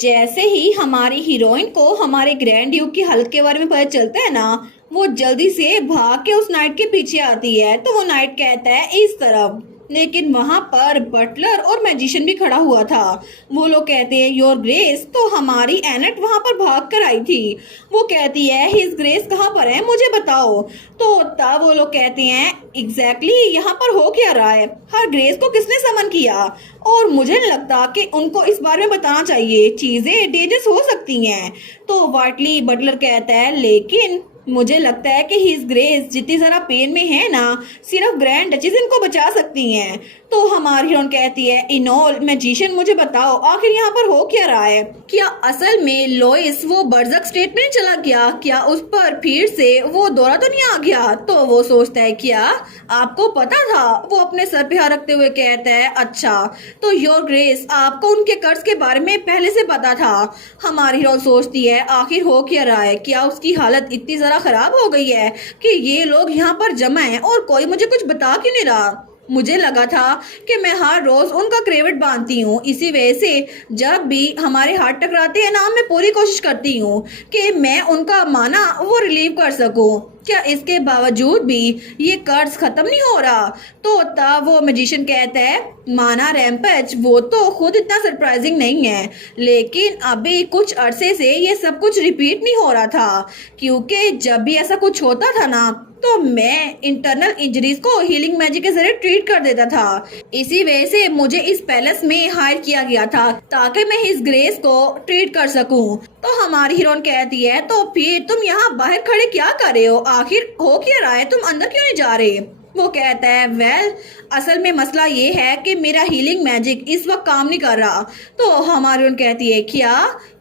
जैसे ही हमारी हीरोइन को हमारे ग्रैंड ड्यूक की हालत के बारे में पता चलता है ना, वो जल्दी से भाग के उस नाइट के पीछे आती है। तो वो नाइट कहता है इस तरफ, लेकिन वहां पर बटलर और मैजिशियन भी खड़ा हुआ था। वो लोग कहते हैं योर ग्रेस, तो हमारी एनेट वहां पर भाग कर आई थी। वो कहती है हिज ग्रेस कहाँ पर है, मुझे बताओ। तो तब वो लोग कहते हैं एग्जैक्टली यहाँ पर हो क्या रहा है, हर ग्रेस को किसने समन किया। और मुझे नहीं लगता कि उनको इस बारे में बताना चाहिए, चीजें डेंजरस हो सकती हैं। तो वाइटली बटलर कहता है लेकिन मुझे लगता है कि हिज ग्रेस जितनी ज़रा पेन में है ना, सिर्फ ग्रैंड डचेस इनको बचा सकती हैं। तो हमारी हीरोइन कहती है इनोल मैजिशियन, मुझे बताओ आखिर यहाँ पर हो क्या रहा है। क्या असल में लोइस वो बर्जक स्टेट में चला गया, क्या उस पर फिर से वो दौरा तो नहीं आ गया। तो वो सोचता है क्या आपको पता था। वो अपने सर पे हाथ रखते हुए कहता है अच्छा, तो योर ग्रेस आपको उनके कर्ज के बारे में पहले से पता था। हमारी हीरोइन सोचती है आखिर हो क्या रहा है, क्या उसकी हालत इतनी जरा खराब हो गई है कि ये लोग यहाँ पर जमा हैं और कोई मुझे कुछ बता क्यों नहीं रहा। मुझे लगा था कि मैं हर रोज उनका क्रेविट बांधती हूँ, इसी वजह से जब भी हमारे हाथ टकराते हैं ना, मैं पूरी कोशिश करती हूँ कि मैं उनका माना वो रिलीव कर सकूँ। क्या इसके बावजूद भी ये कर्ज खत्म नहीं हो रहा। तो तब वो मैजिशियन कहता है माना रैम्पेज वो तो खुद इतना सरप्राइजिंग नहीं है, लेकिन अभी कुछ अरसे से ये सब कुछ रिपीट नहीं हो रहा था, क्योंकि जब भी ऐसा कुछ होता था ना तो मैं इंटरनल इंजरीज को हीलिंग मैजिक के जरिए ट्रीट कर देता था। इसी वजह से मुझे इस पैलेस में हायर किया गया था ताकि मैं इस ग्रेस को ट्रीट कर सकूं। तो हमारी हीरोइन कहती है तो फिर तुम यहाँ बाहर खड़े क्या कर रहे हो, आखिर हो क्या रहा है, तुम अंदर क्यों नहीं जा रहे। वो कहता है वेल असल में मसला ये है कि मेरा हीलिंग मैजिक इस वक्त काम नहीं कर रहा। तो हमारी हीरोइन कहती है क्या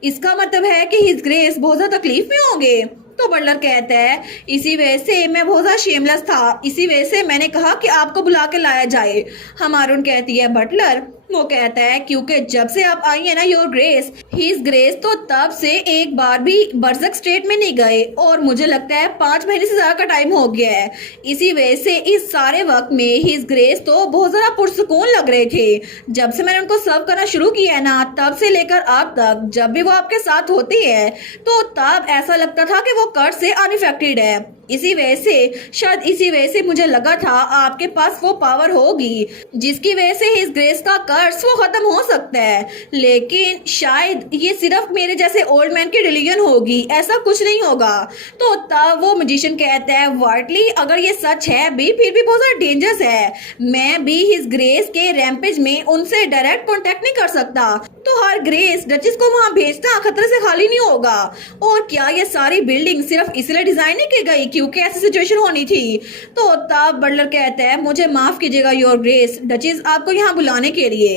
इसका मतलब है कि हिज ग्रेस बहुत ज्यादा तकलीफ में होंगे। तो बटलर कहता है इसी वजह से मैं बहुत ज्यादा शेमलेस था, इसी वजह से मैंने कहा कि आपको बुला के लाया जाए। हमारून कहती है बटलर, वो कहता है क्योंकि जब से आप आई है ना योर ग्रेस, हिज ग्रेस तो तब से एक बार भी बर्जक स्टेट में नहीं गए और मुझे लगता है 5 महीने से ज्यादा का टाइम हो गया है। इसी वजह से इस सारे वक्त में हिज ग्रेस तो बहुत ज्यादा पुरसुकून लग रहे थे। जब से मैंने उनको सर्व करना शुरू किया है ना, तब से लेकर अब तक जब भी वो आपके साथ होती है तो तब ऐसा लगता था कि वो कर्ज से अनइफेक्टेड है। इसी वजह से शायद इसी वजह से मुझे लगा था आपके पास वो पावर होगी जिसकी वजह से हिज ग्रेस का कर्ज वो खत्म हो सकता है, लेकिन शायद ये सिर्फ मेरे जैसे ओल्ड मैन की डिलीजन होगी, ऐसा कुछ नहीं होगा। तो तब वो मैजिशियन कहता है वाइटली अगर ये सच है भी फिर भी बहुत ज्यादा डेंजरस है, मैं भी हिज ग्रेस के रैम्पेज में उनसे डायरेक्ट कॉन्टेक्ट नहीं कर सकता, तो हर ग्रेस डचेस को वहाँ भेजना खतरे से खाली नहीं होगा। और क्या ये सारी बिल्डिंग सिर्फ इसलिए डिजाइन नहीं की गई क्योंकि ऐसी सिचुएशन होनी थी। तो तब बटलर कहता है मुझे माफ कीजिएगा योर ग्रेस, डचेस आपको यहाँ बुलाने के लिए।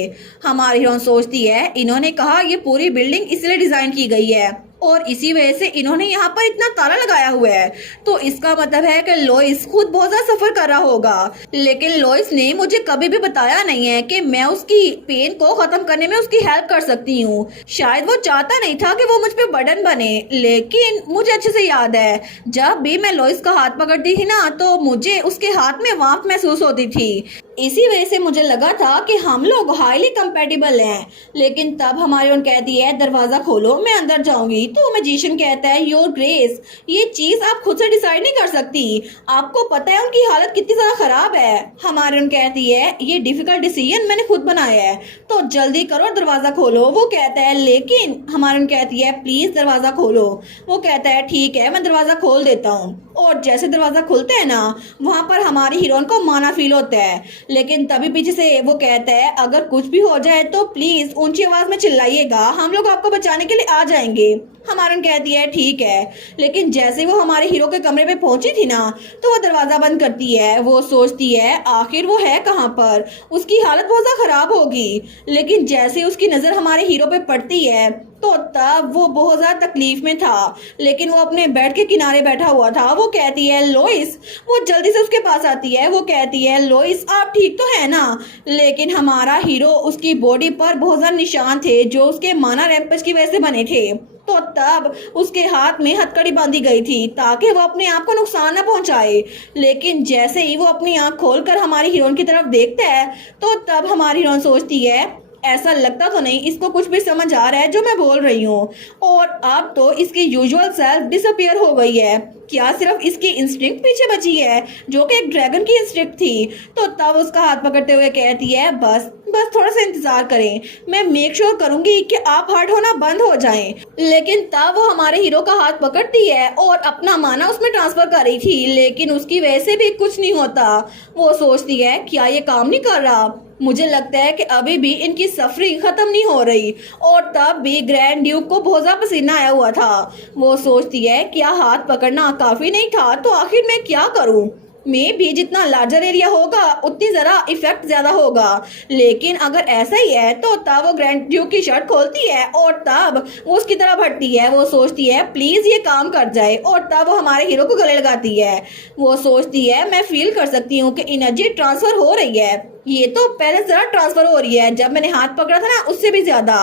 हमारी हीरोइन सोचती है इन्होंने कहा ये पूरी बिल्डिंग इसलिए डिजाइन की गई है और इसी वजह से इन्होंने यहाँ पर इतना ताला लगाया हुआ है, तो इसका मतलब है कि लोइस खुद बहुत ज्यादा सफर कर रहा होगा। लेकिन लोइस ने मुझे कभी भी बताया नहीं है कि मैं उसकी पेन को खत्म करने में उसकी हेल्प कर सकती हूँ। शायद वो चाहता नहीं था कि वो मुझ पे बर्डन बने, लेकिन मुझे अच्छे से याद है जब भी मैं लोइस का हाथ पकड़ती थी ना तो मुझे उसके हाथ में वार्मथ महसूस होती थी। इसी वजह से मुझे लगा था कि हम लोग हाईली कंपेटेबल हैं। लेकिन तब हमारी उन कहती है दरवाजा खोलो मैं अंदर जाऊंगी। तो मैजिशियन कहता है योर ग्रेस ये चीज आप खुद से डिसाइड नहीं कर सकती, आपको पता है उनकी हालत कितनी ज्यादा खराब है। हमारी उन कहती है ये डिफिकल्ट डिसीजन मैंने खुद बनाया है, तो जल्दी करो दरवाजा खोलो। वो कहता है लेकिन हमारी उन कहती है प्लीज दरवाजा खोलो। वो कहता है ठीक है मैं दरवाजा खोल देता हूँ। और जैसे दरवाजा खुलता है ना वहां पर हमारी हीरोइन को माना फील होता है, लेकिन तभी पीछे से वो कहता है अगर कुछ भी हो जाए तो प्लीज ऊंची आवाज में चिल्लाइएगा, हम लोग आपको बचाने के लिए आ जाएंगे। हमारी कहती है ठीक है। लेकिन जैसे वो हमारे हीरो के कमरे पे पहुंची थी ना तो वो दरवाजा बंद करती है। वो सोचती है आखिर वो है कहाँ पर, उसकी हालत बहुत ज्यादा खराब होगी। लेकिन जैसे उसकी नजर हमारे हीरो पे पड़ती है तो तब वो बहुत ज्यादा तकलीफ में था, लेकिन वो अपने बेड के किनारे बैठा हुआ था। वो कहती है लोइस, वो जल्दी से उसके पास आती है। वो कहती है लोइस आप ठीक तो है ना। लेकिन हमारा हीरो उसकी बॉडी पर बहुत ज्यादा निशान थे जो उसके माना रैम्पेज की वजह से बने थे। तो तब उसके हाथ में हथकड़ी बांधी गई थी ताकि वो अपने आप को नुकसान न पहुंचाए। लेकिन जैसे ही वो अपनी आंख खोलकर हमारी हीरोइन की तरफ देखता है तो तब हमारी हीरोइन सोचती है ऐसा लगता तो नहीं इसको कुछ भी समझ आ रहा है जो मैं बोल रही हूँ। और अब तो इसकी यूजुअल सेल्फ डिसअपियर हो गई है। क्या सिर्फ इसकी इंस्टिंक्ट पीछे बची है जो कि एक ड्रैगन की इंस्टिंक्ट थी। तो तब उसका हाथ पकड़ते हुए कहती है बस बस थोड़ा सा इंतजार करें, मैं मेक श्योर करूंगी कि आप हार्ड होना बंद हो जाएं। लेकिन तब वो हमारे हीरो का हाथ पकड़ती है और अपना माना उसमें ट्रांसफर कर रही थी, लेकिन उसकी वजह से भी कुछ नहीं होता। वो सोचती है क्या ये काम नहीं कर रहा। मुझे लगता है कि अभी भी इनकी सफरिंग खत्म नहीं हो रही। और तब भी ग्रैंड ड्यूक को बहुत ज्यादा पसीना आया हुआ था। वो सोचती है क्या हाथ पकड़ना काफी नहीं था, तो आखिर मैं क्या करूं। में भी जितना लार्जर एरिया होगा उतनी जरा इफेक्ट ज्यादा होगा। लेकिन अगर ऐसा ही है तो तब वो ग्रैंड ड्यूक की शर्ट खोलती है और तब वो उसकी तरफ बढ़ती है। वो सोचती है प्लीज ये काम कर जाए और तब वो हमारे हीरो को गले लगाती है। वो सोचती है मैं फील कर सकती हूँ कि एनर्जी ट्रांसफर हो रही है। ये तो पहले जरा ट्रांसफर हो रही है, जब मैंने हाथ पकड़ा था ना उससे भी ज्यादा।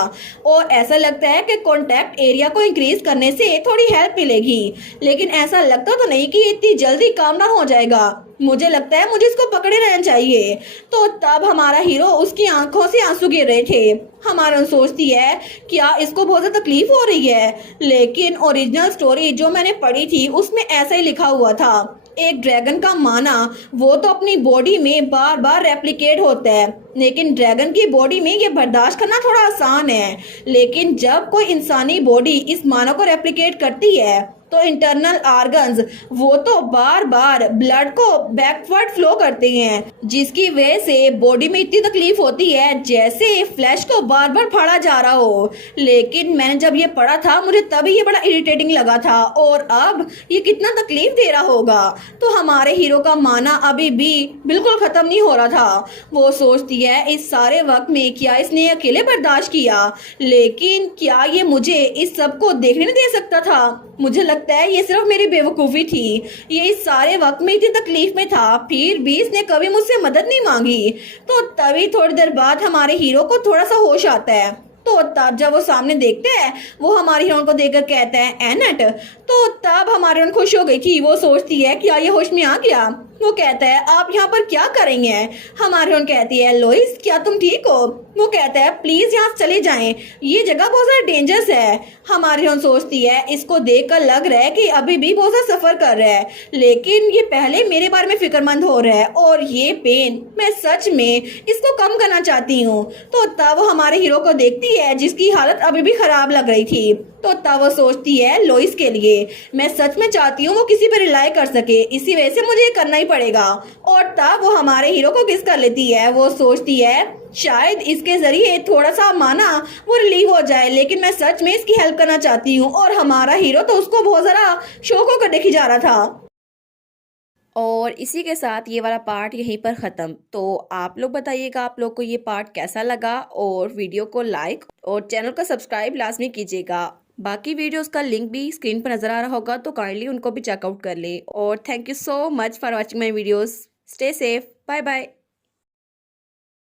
और ऐसा लगता है कि कॉन्टैक्ट एरिया को इंक्रीज करने से थोड़ी हेल्प मिलेगी। लेकिन ऐसा लगता तो नहीं कि इतनी जल्दी काम डाउन हो जाएगा। मुझे लगता है मुझे इसको पकड़े रहना चाहिए। तो तब हमारा हीरो उसकी आंखों से आंसू गिर रहे थे। हमारा सोचती है क्या इसको बहुत ज्यादा तकलीफ हो रही है। लेकिन ओरिजिनल स्टोरी जो मैंने पढ़ी थी उसमें ऐसा ही लिखा हुआ था, एक ड्रैगन का माना वो तो अपनी बॉडी में बार बार रेप्लिकेट होता है, लेकिन ड्रैगन की बॉडी में ये बर्दाश्त करना थोड़ा आसान है। लेकिन जब कोई इंसानी बॉडी इस माना को रेप्लिकेट करती है तो इंटरनल ऑर्गन्स वो तो बार बार ब्लड को बैकवर्ड फ्लो करते हैं, जिसकी वजह से बॉडी में इतनी तकलीफ होती है जैसे फ्लैश को बार बार फाड़ा जा रहा हो। लेकिन मैंने जब ये पढ़ा था मुझे तभी ये बड़ा इरिटेटिंग लगा था, और अब ये कितना तकलीफ दे रहा होगा। तो हमारे हीरो का माना अभी भी बिल्कुल खत्म नहीं हो रहा था। वो सोचती है इस सारे वक्त में क्या इसने अकेले बर्दाश्त किया, लेकिन क्या ये मुझे इस सब को देखने नहीं दे सकता था। मुझे लगता है ये सिर्फ मेरी बेवकूफ़ी थी। ये इस सारे वक्त में इतनी तकलीफ में था फिर भी इसने कभी मुझसे मदद नहीं मांगी। तो तभी थोड़ी देर बाद हमारे हीरो को थोड़ा सा होश आता है। तो तब जब वो सामने देखते हैं वो हमारे हीरोइन को देखकर कहते हैं एनेट। तो तब हमारी हीरोइन खुश हो गई थी। वो सोचती है क्या ये होश में आ गया। वो कहता है आप यहाँ पर क्या कर रही हैं। हमारी हीरोइन कहती है लोइस क्या तुम ठीक हो। वो कहता है प्लीज यहाँ से चले जाएं, ये जगह बहुत ज्यादा डेंजरस है। हमारी हीरोइन सोचती है इसको देखकर लग रहा है कि अभी भी बहुत ज्यादा सफर कर रहा है, लेकिन ये पहले मेरे बारे में फिक्रमंद हो रहा है और ये पेन मैं सच में इसको कम करना चाहती हूँ। तो तब वो हमारे हीरो को देखती है जिसकी हालत अभी भी खराब लग रही थी। तो तब वो सोचती है लोइस के लिए मैं सच में चाहती हूँ वो किसी पर रिलाई कर सके, इसी वजह से मुझे ये करना ही पड़ेगा। और तब वो हमारे हीरो को किस कर लेती है। वो सोचती है शायद इसके जरिए थोड़ा सा माना वो रिलीव हो जाए, लेकिन मैं सच में इसकी हेल्प करना चाहती हूँ। और हमारा हीरो तो उसको बहुत ज़रा शौक होकर देखी जा रहा था। और इसी के साथ ये वाला पार्ट यहीं पर ख़त्म। तो आप लोग बताइएगा आप लोग को ये पार्ट कैसा लगा, और वीडियो को लाइक और चैनल को सब्सक्राइब लाजमी कीजिएगा। बाकी वीडियोस का लिंक भी स्क्रीन पर नज़र आ रहा होगा, तो काइंडली उनको भी चेकआउट कर लें। और thank you so much for watching my videos. Stay safe, bye bye.